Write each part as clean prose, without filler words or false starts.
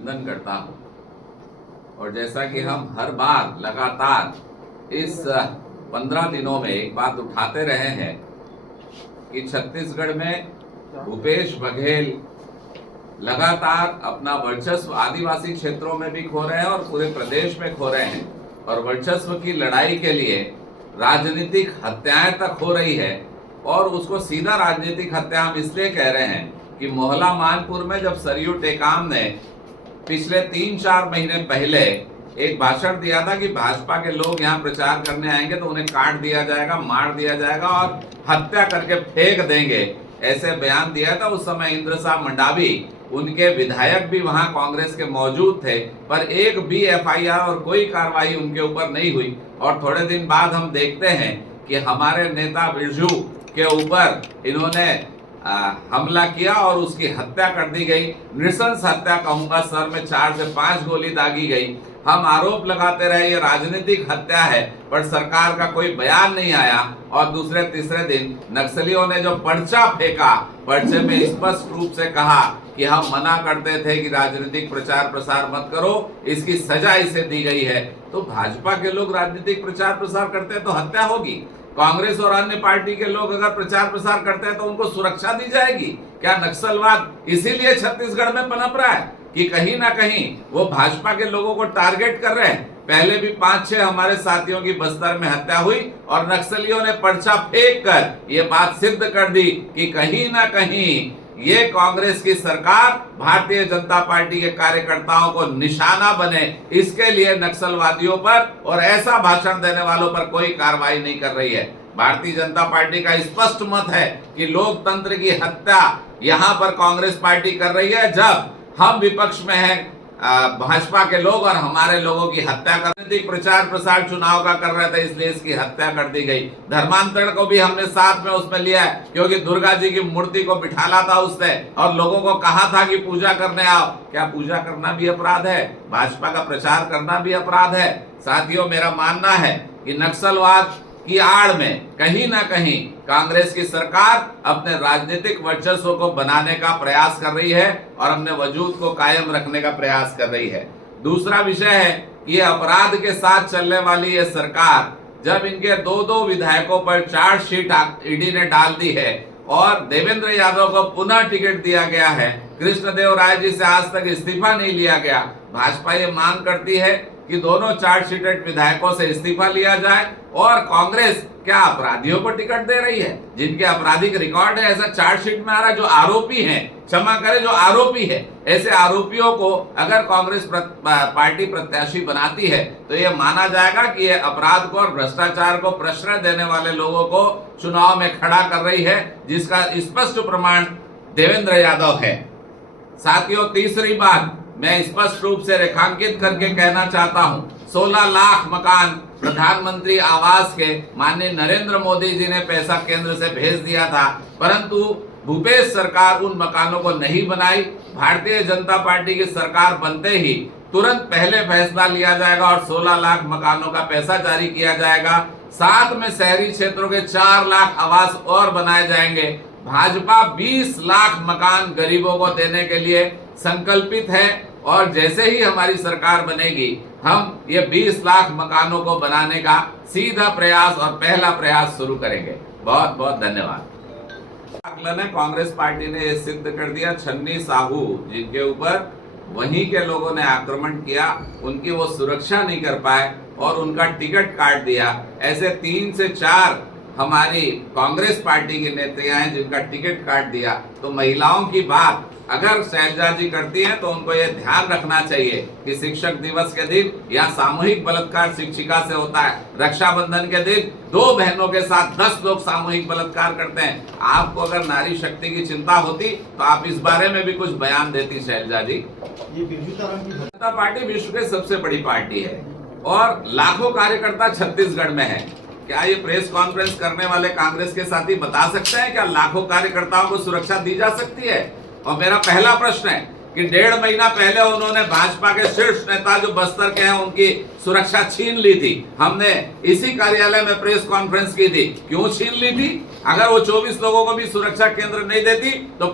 अभिनंदन करता हूं। और जैसा कि हम हर बार लगातार इस 15 दिनों में एक बात उठाते रहे हैं कि छत्तीसगढ़ में भूपेश बघेल लगातार अपना वर्चस्व आदिवासी क्षेत्रों में भी खो रहे हैं और पूरे प्रदेश में खो रहे हैं, और वर्चस्व की लड़ाई के लिए राजनीतिक हत्याएं तक हो रही है। और उसको सीधा राजनीतिक हत्या हम इसलिए कह रहे हैं कि मोहला मानपुर में जब सरयू टेकाम ने पिछले 3-4 महीने पहले एक भाषण दिया था कि भाजपा के लोग यहाँ प्रचार करने आएंगे तो उन्हें काट दिया जाएगा, मार दिया जाएगा और हत्या करके फेंक देंगे, ऐसे बयान दिया था। उस समय इंद्र साहब मंडावी, उनके विधायक भी वहां कांग्रेस के मौजूद थे, पर एक भी एफआईआर और कोई कार्रवाई उनके ऊपर नहीं हुई। और थोड़े दिन बाद हम देखते हैं कि हमारे नेता बिरजू के ऊपर इन्होंने हमला किया और उसकी हत्या कर दी गई। नृशंस हत्या कहूंगा, सर में 4 से 5 गोली दागी गई। हम आरोप लगाते रहे ये राजनीतिक हत्या है, पर सरकार का कोई बयान नहीं आया। और दूसरे तीसरे दिन नक्सलियों ने जो पर्चा फेंका, पर्चे में स्पष्ट रूप से कहा कि हम मना करते थे कि राजनीतिक प्रचार प्रसार मत करो, इसकी सजा इसे दी गई है। तो भाजपा के लोग राजनीतिक प्रचार प्रसार करते हैं तो हत्या होगी, कांग्रेस और अन्य पार्टी के लोग अगर प्रचार प्रसार करते हैं तो उनको सुरक्षा दी जाएगी क्या? नक्सलवाद इसीलिए छत्तीसगढ़ में पनप रहा है कि कहीं ना कहीं वो भाजपा के लोगों को टारगेट कर रहे हैं। पहले भी 5-6 हमारे साथियों की बस्तर में हत्या हुई और नक्सलियों ने पर्चा फेंक कर ये बात सिद्ध कर दी कि कहीं ना कहीं ये कांग्रेस की सरकार भारतीय जनता पार्टी के कार्यकर्ताओं को निशाना बने, इसके लिए नक्सलवादियों पर और ऐसा भाषण देने वालों पर कोई कार्रवाई नहीं कर रही है। भारतीय जनता पार्टी का स्पष्ट मत है कि लोकतंत्र की हत्या यहां पर कांग्रेस पार्टी कर रही है, जब हम विपक्ष में हैं भाजपा के लोग और हमारे लोगों की हत्या कर रहे थे। प्रचार प्रसार चुनाव का कर रहे थे, इसलिए इसकी हत्या कर दी गई। धर्मांतरण को भी हमने साथ में उसमें लिया है, क्योंकि दुर्गा जी की मूर्ति को बिठाला था उसने और लोगों को कहा था कि पूजा करने आओ। क्या पूजा करना भी अपराध है? भाजपा का प्रचार करना भी अपराध है? साथियों, मेरा मानना है कि नक्सलवाद की आड़ में कहीं ना कहीं कांग्रेस की सरकार अपने राजनीतिक वर्चस्व को बनाने का प्रयास कर रही है और अपने वजूद को कायम रखने का प्रयास कर रही है। दूसरा विषय है कि ये अपराध के साथ चलने वाली ये सरकार, जब इनके 2-2 विधायकों पर चार्जशीट ईडी ने डाल दी है और देवेंद्र यादव को पुनः टिकट दिया गया है, कृष्णदेव राय जी से आज तक इस्तीफा नहीं लिया गया। भाजपा ये मांग करती है कि दोनों चार्जशीटेड विधायकों से इस्तीफा लिया जाए। और कांग्रेस क्या अपराधियों को टिकट दे रही है जिनके आपराधिक रिकॉर्ड है? ऐसा चार्जशीट में आ रहा है। जो आरोपी हैं, क्षमा करें, जो आरोपी है, ऐसे आरोपियों को अगर कांग्रेस पार्टी प्रत्याशी बनाती है तो यह माना जाएगा कि यह अपराध को और भ्रष्टाचार को प्रश्रय देने वाले लोगों को चुनाव में खड़ा कर रही है, जिसका स्पष्ट प्रमाण देवेंद्र यादव है। साथियों, तीसरी बात मैं स्पष्ट रूप से रेखांकित करके कहना चाहता हूं, 16 लाख मकान प्रधानमंत्री आवास के माननीय नरेंद्र मोदी जी ने पैसा केंद्र से भेज दिया था, परंतु भूपेश सरकार उन मकानों को नहीं बनाई। भारतीय जनता पार्टी की सरकार बनते ही तुरंत पहले फैसला लिया जाएगा और 16 लाख मकानों का पैसा जारी किया जाएगा। साथ में शहरी क्षेत्रों के 4 लाख आवास और बनाए जाएंगे। भाजपा 20 लाख मकान गरीबों को देने के लिए संकल्पित है और जैसे ही हमारी सरकार बनेगी हम ये 20 लाख मकानों को बनाने का सीधा प्रयास और पहला प्रयास शुरू करेंगे। बहुत बहुत धन्यवाद। आकलन है, कांग्रेस पार्टी ने यह सिद्ध कर दिया, छन्नी साहू जिनके ऊपर वहीं के लोगों ने आक्रमण किया, उनकी वो सुरक्षा नहीं कर पाए और उनका टिकट काट दिया। ऐसे 3 से 4 हमारी कांग्रेस पार्टी के नेताएं हैं जिनका टिकट काट दिया। तो महिलाओं की बात अगर शैलजा जी करती हैं तो उनको ये ध्यान रखना चाहिए कि शिक्षक दिवस के दिन या सामूहिक बलात्कार शिक्षिका से होता है, रक्षाबंधन के दिन 2 बहनों के साथ 10 लोग सामूहिक बलात्कार करते हैं। आपको अगर नारी शक्ति की चिंता होती तो आप इस बारे में भी कुछ बयान देती शैलजा जी। ये जनता पार्टी विश्व की सबसे बड़ी पार्टी है और लाखों कार्यकर्ता छत्तीसगढ़ में है। क्या ये प्रेस कॉन्फ्रेंस करने वाले कांग्रेस के साथी बता सकते हैं क्या लाखों कार्यकर्ताओं को सुरक्षा दी जा सकती है? और मेरा पहला प्रश्न है कि 1.5 महीना पहले उन्होंने भाजपा के शीर्ष नेता जो बस्तर के हैं उनकी सुरक्षा छीन ली थी। हमने इसी कार्यालय में प्रेस कॉन्फ्रेंस की थी। क्यों छीन ली थी? अगर वो 24 लोगों को भी सुरक्षा केंद्र नहीं देती तो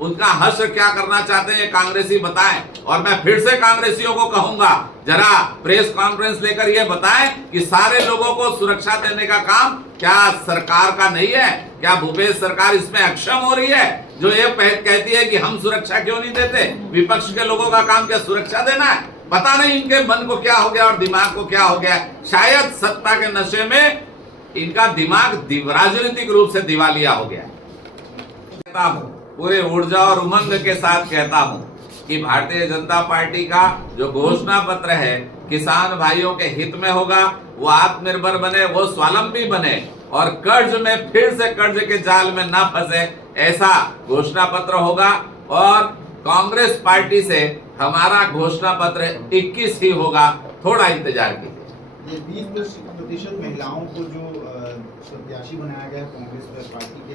उनका हश्र क्या करना चाहते हैं ये कांग्रेसी बताएं। और मैं फिर से कांग्रेसियों को कहूंगा, जरा प्रेस कॉन्फ्रेंस लेकर ये बताएं कि सारे लोगों को सुरक्षा देने का काम क्या सरकार का नहीं है? क्या भूपेश सरकार इसमें अक्षम हो रही है जो ये कहती है कि हम सुरक्षा क्यों नहीं देते? विपक्ष के लोगों का काम क्या सुरक्षा देना है? पता नहीं इनके मन को क्या हो गया और दिमाग को क्या हो गया। शायद सत्ता के नशे में इनका दिमाग राजनीतिक रूप से दिवालिया हो गया। कहता हूं, पूरे ऊर्जा और उमंग के साथ कहता हूं कि भारतीय जनता पार्टी का जो घोषणा पत्र है किसान भाइयों के हित में होगा। वो आत्मनिर्भर बने, वो स्वावलंबी बने और कर्ज में फिर से कर्ज के जाल में ना फंसे, ऐसा घोषणा पत्र होगा। और कांग्रेस पार्टी से हमारा घोषणा पत्र 21 ही होगा, थोड़ा इंतजार कीजिए। ये 20% महिलाओं को जो प्रत्याशी बनाया गया कांग्रेस पार्टी के